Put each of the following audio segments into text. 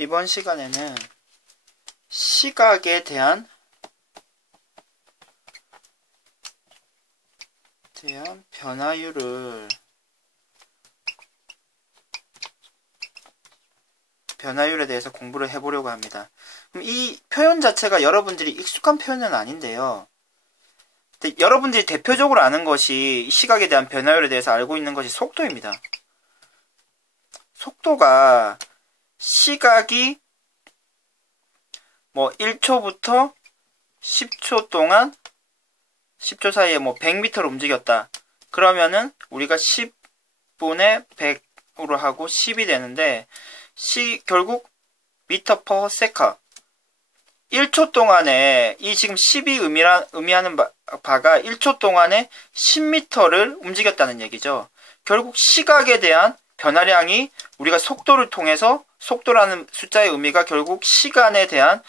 이번 시간에는 시각에 대한 변화율에 대해서 공부를 해보려고 합니다. 그럼 이 표현 자체가 여러분들이 익숙한 표현은 아닌데요. 근데 여러분들이 대표적으로 아는 것이 시각에 대한 변화율에 대해서 알고 있는 것이 속도입니다. 속도가 시각이 1초부터 10초 동안 10초 사이에 100m를 움직였다. 그러면은 우리가 10분의 100으로 하고 10이 되는데 결국 미터 퍼 세컨 1초 동안에 이 지금 10이 의미하는 바가 1초 동안에 10m를 움직였다는 얘기죠. 결국 시각에 대한 변화량이 우리가 속도를 통해서 속도라는 숫자의 의미가 결국 시간에 대한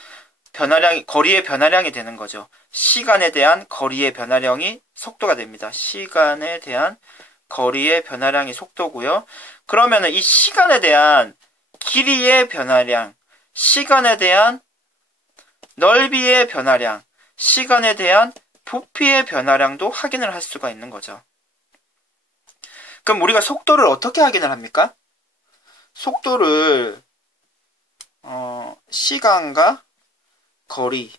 거리의 변화량이 되는 거죠. 시간에 대한 거리의 변화량이 속도가 됩니다. 시간에 대한 거리의 변화량이 속도고요. 그러면은 이 시간에 대한 길이의 변화량, 시간에 대한 넓이의 변화량, 시간에 대한 부피의 변화량도 확인을 할 수가 있는 거죠. 그럼 우리가 속도를 어떻게 확인을 합니까? 속도를 시간과 거리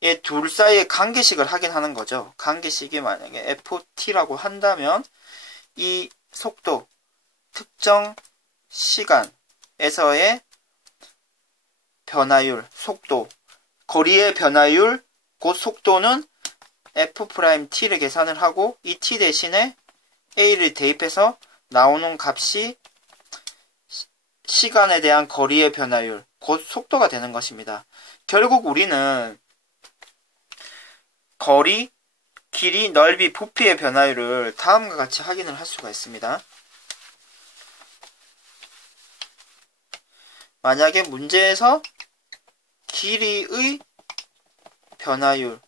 이 둘 사이의 관계식을 확인하는 거죠. 관계식이 만약에 ft라고 한다면 이 속도, 특정 시간에서의 변화율, 속도, 거리의 변화율, 그 속도는 f't를 계산을 하고 이 t 대신에 a를 대입해서 나오는 값이 시간에 대한 거리의 변화율, 곧 속도가 되는 것입니다. 결국 우리는 거리, 길이, 넓이, 부피의 변화율을 다음과 같이 확인을 할 수가 있습니다. 만약에 문제에서 길이의 변화율을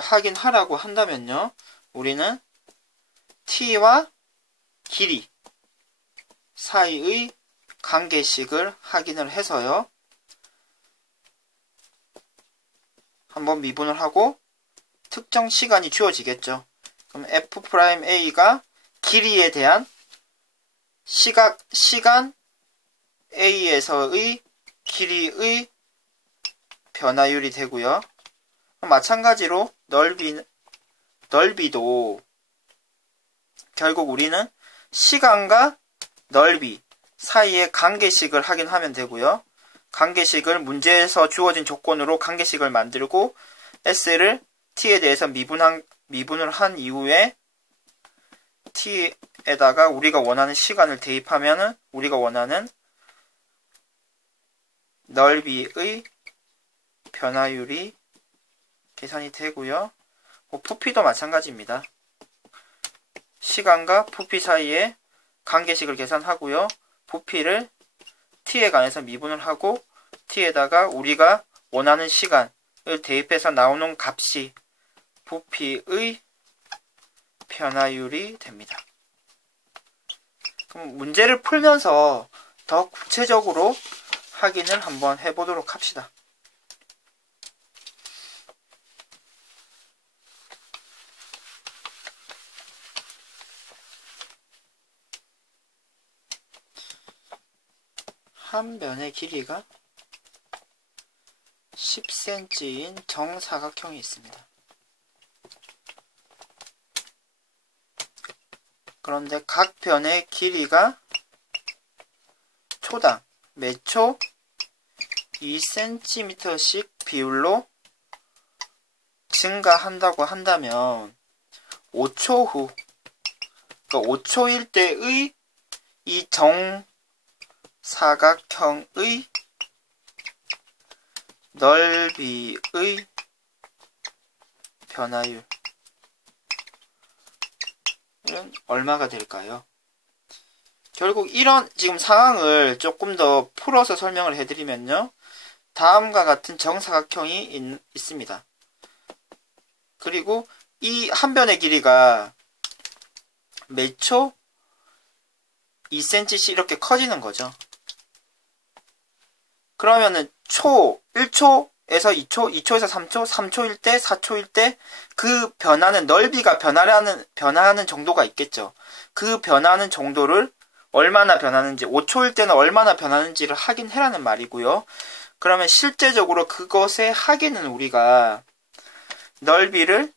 확인하라고 한다면요. 우리는 t와 길이 사이의 관계식을 확인을 해서요. 한번 미분을 하고 특정 시간이 주어지겠죠. 그럼 f'a가 길이에 대한 시간 a에서의 길이의 변화율이 되고요. 마찬가지로 넓이도 결국 우리는 시간과 넓이 사이의 관계식을 확인하면 되고요. 관계식을 문제에서 주어진 조건으로 관계식을 만들고 s를 t에 대해서 미분을 한 이후에 t에다가 우리가 원하는 시간을 대입하면은 우리가 원하는 넓이의 변화율이 계산이 되고요. 부피도 마찬가지입니다. 시간과 부피 사이에 관계식을 계산하고요. 부피를 t에 관해서 미분을 하고 t에다가 우리가 원하는 시간을 대입해서 나오는 값이 부피의 변화율이 됩니다. 그럼 문제를 풀면서 더 구체적으로 확인을 한번 해보도록 합시다. 한 변의 길이가 10cm인 정사각형이 있습니다. 그런데 각 변의 길이가 초당 매 초 2cm씩 비율로 증가한다고 한다면 5초 후, 그러니까 5초일 때의 이 정사각형의 넓이의 변화율은 얼마가 될까요? 결국 이런 지금 상황을 조금 더 풀어서 설명을 해드리면요. 다음과 같은 정사각형이 있습니다. 그리고 이 한 변의 길이가 매 초 2cm씩 이렇게 커지는 거죠. 그러면은 1초에서 2초, 2초에서 3초, 3초일 때, 4초일 때 그 변하는 넓이가 변화하는 정도가 있겠죠. 그 변하는 정도를 얼마나 변하는지, 5초일 때는 얼마나 변하는지를 확인해라는 말이고요. 그러면 실제적으로 그것의 확인은 우리가 넓이를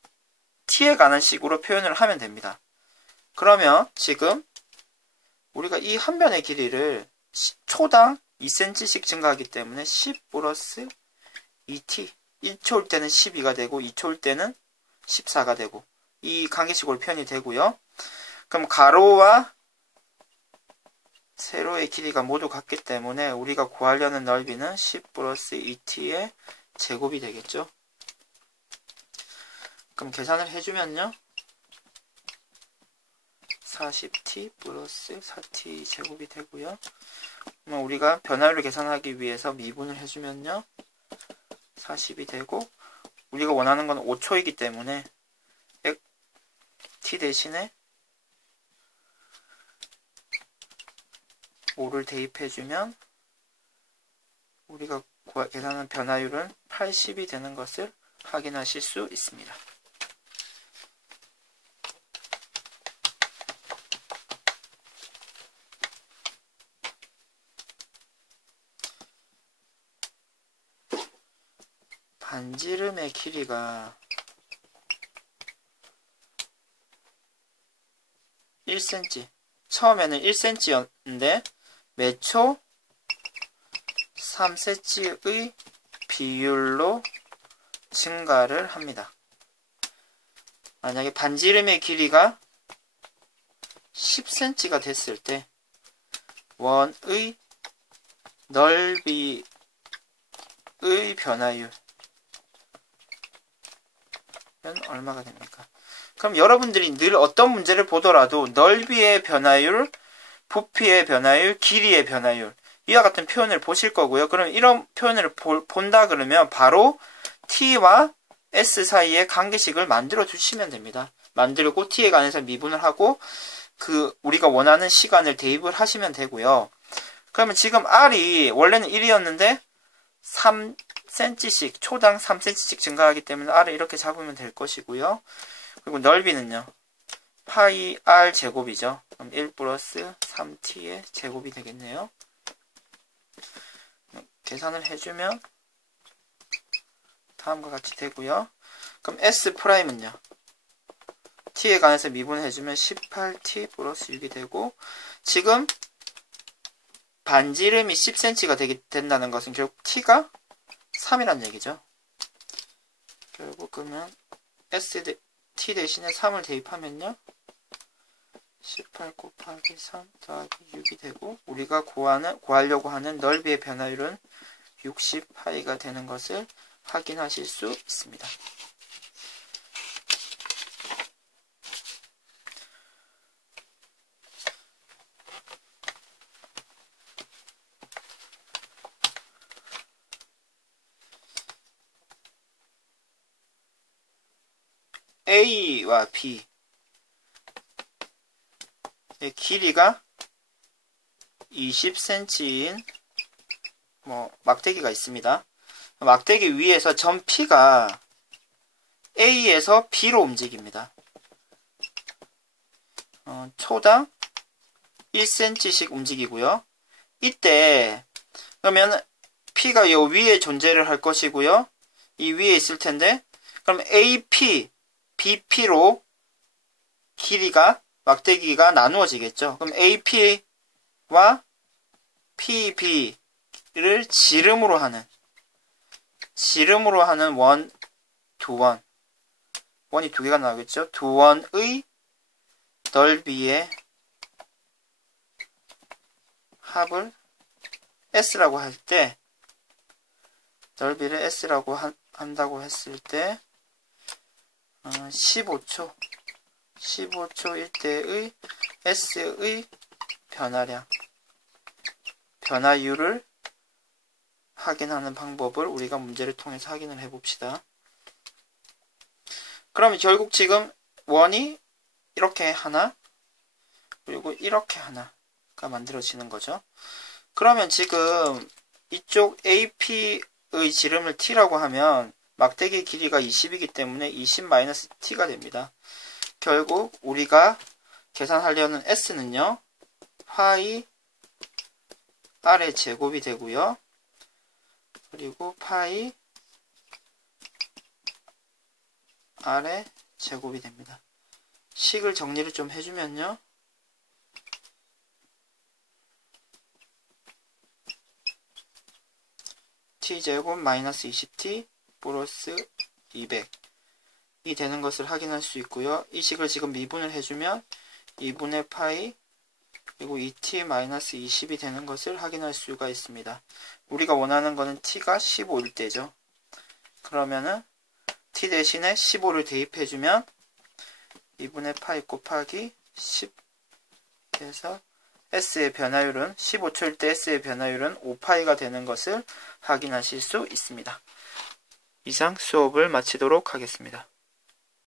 t에 가는 식으로 표현을 하면 됩니다. 그러면 지금 우리가 이 한 변의 길이를 초당 2cm씩 증가하기 때문에 10 플러스 2t 1초일 때는 12가 되고 2초일 때는 14가 되고 이 관계식으로 표현이 되고요. 그럼 가로와 세로의 길이가 모두 같기 때문에 우리가 구하려는 넓이는 10 플러스 2t의 제곱이 되겠죠. 그럼 계산을 해주면요. 40t 플러스 4t 제곱이 되고요. 그럼 우리가 변화율을 계산하기 위해서 미분을 해주면요. 40이 되고 우리가 원하는 건 5초이기 때문에 t 대신에 5를 대입해주면 우리가 계산한 변화율은 80이 되는 것을 확인하실 수 있습니다. 반지름의 길이가 1cm, 처음에는 1cm였는데 매초 3cm의 비율로 증가를 합니다. 만약에 반지름의 길이가 10cm가 됐을 때 원의 넓이의 변화율은 얼마가 됩니까? 그럼 여러분들이 늘 어떤 문제를 보더라도 넓이의 변화율, 부피의 변화율, 길이의 변화율 이와 같은 표현을 보실 거고요. 그럼 이런 표현을 본다 그러면 바로 t와 s 사이의 관계식을 만들어 주시면 됩니다. 만들고 t에 관해서 미분을 하고 우리가 원하는 시간을 대입을 하시면 되고요. 그러면 지금 r이 원래는 1이었는데 3cm씩 초당 3cm씩 증가하기 때문에 r을 이렇게 잡으면 될 것이고요. 그리고 넓이는요. 파이 r 제곱이죠. 그럼 1 플러스 3t의 제곱이 되겠네요. 계산을 해주면 다음과 같이 되고요. 그럼 S'은요. t에 관해서 미분해주면 18t 플러스 6이 되고 지금 반지름이 10cm가 된다는 것은 결국 t가 3이란 얘기죠. 결국 그러면 t 대신에 3을 대입하면요. 18 곱하기 3 더하기 6이 되고 우리가 구하려고 하는 넓이의 변화율은 60파이가 되는 것을 확인하실 수 있습니다. A와 B의 길이가 20cm인 막대기가 있습니다. 막대기 위에서 점 P가 A에서 B로 움직입니다. 초당 1cm씩 움직이고요. 이때 그러면 P가 이 위에 존재를 할 것이고요. 이 위에 있을 텐데 그럼 AP, BP로 길이가 막대기가 나누어지겠죠. 그럼 AP와 PB를 지름으로 하는 원이 두 개가 나오겠죠. 두 원의 넓이의 합을 S라고 할 때 넓이를 S라고 한다고 했을 때 15초일 때의 S의 변화율을 확인하는 방법을 우리가 문제를 통해서 확인을 해봅시다. 그러면 결국 지금 원이 이렇게 하나 그리고 이렇게 하나가 만들어지는 거죠. 그러면 지금 이쪽 AP의 지름을 t라고 하면 막대기 길이가 20이기 때문에 20-t가 됩니다. 결국 우리가 계산하려는 s는요. 파이 r의 제곱이 되고요. 그리고 파이 r의 제곱이 됩니다. 식을 정리를 좀 해주면요. t제곱 마이너스 20t 플러스 200이 되는 것을 확인할 수 있고요. 이 식을 지금 미분을 해주면 2분의 파이 그리고 2t 마이너스 20이 되는 것을 확인할 수가 있습니다. 우리가 원하는 것은 t가 15일 때죠. 그러면은 t 대신에 15를 대입해주면 2분의 파이 곱하기 10 해서 S의 변화율은 15초일 때 S의 변화율은 5파이가 되는 것을 확인하실 수 있습니다. 이상 수업을 마치도록 하겠습니다.